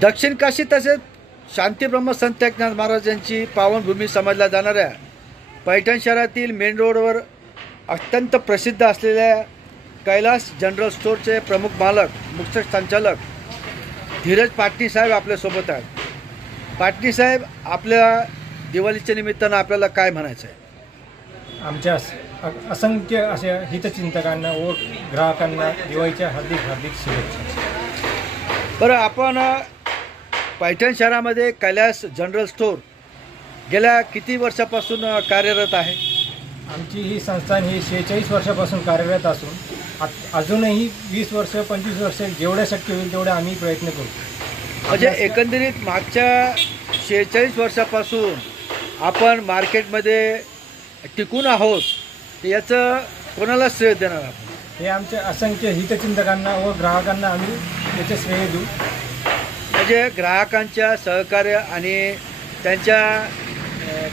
दक्षिण काशी तसेच शांतीब्रह्म संत एकनाथ महाराजांची पावनभूमी समजल्या जाणाऱ्या पैठण शहरातील मेन रोडवर अत्यंत प्रसिद्ध असलेल्या कैलास जनरल स्टोअरचे प्रमुख मालक मुख्य संचालक धीरज पाटणी साहेब आपल्यासोबत आहेत. पाटणी साहेब, आपल्या दिवाळीच्या निमित्तानं आपल्याला काय म्हणायचं आहे? आमच्या असंख्य अशा हितचिंतकांना व ग्राहकांना दिवाळीच्या हार्दिक हार्दिक शुभेच्छा. बरं, आपण पैठण शहरामध्ये कैलास जनरल स्टोअर गेल्या किती वर्षापासून कार्यरत आहे? आमची ही संस्थान ही 46 वर्षापासून कार्यरत असून अजूनही 20 वर्ष 25 वर्ष जेवढ्या शक्य होईल तेवढे आम्ही प्रयत्न करू. म्हणजे एकंदरीत मागच्या 46 वर्षापासून आपण मार्केटमध्ये टिकून आहोत, याचं कोणाला श्रेय देणार आपण? हे आमच्या असंख्य हितचिंतकांना व ग्राहकांना आम्ही याचे श्रेय देऊ. म्हणजे ग्राहकांच्या सहकार्य आणि त्यांच्या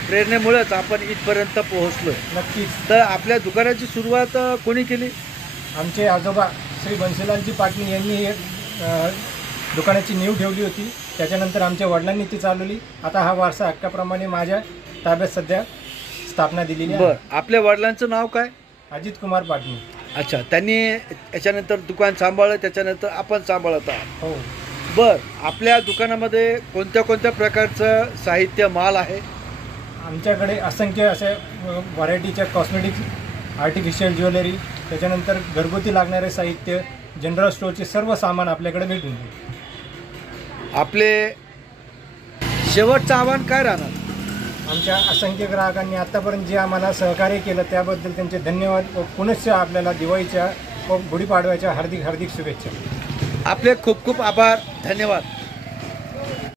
प्रेरणेमुळेच आपण इथपर्यंत पोहोचलो. नक्कीच. तर आपल्या दुकानाची सुरुवात कोणी केली? आमचे आजोबा श्री बन्सीलालजी पाटणी यांनी हे दुकानाची नीव ठेवली होती. त्याच्यानंतर आमच्या वडिलांनी ती चालवली. आता हा वारसा हक्काप्रमाणे माझ्या ताब्यात सध्या स्थापना दिलेली आहे. बरं, आपल्या वडिलांचं नाव काय? अजित कुमार पाटणी. अच्छा, त्यांनी याच्यानंतर दुकान सांभाळलं, त्याच्यानंतर आपण सांभाळत आहात. हो. बरं, आपल्या दुकानामध्ये कोणत्या कोणत्या प्रकारचं साहित्य माल आहे? आमच्याकडे असंख्य अशा व्हरायटीच्या कॉस्मेटिक्स, आर्टिफिशियल ज्वेलरी, त्याच्यानंतर घरगुती लागणारे साहित्य, जनरल स्टोअरचे सर्व सामान आपल्याकडे भेटून जाईल. आपले शेवटचं आव्हान काय राहणार? आमच्या असंख्य ग्राहकांनी आत्तापर्यंत जे आम्हाला सहकार्य केलं त्याबद्दल त्यांचे धन्यवाद व पुनश्च आपल्याला दिवाळीच्या व गुढीपाडव्याच्या हार्दिक हार्दिक शुभेच्छा. आपले खूप खूप आभार, धन्यवाद.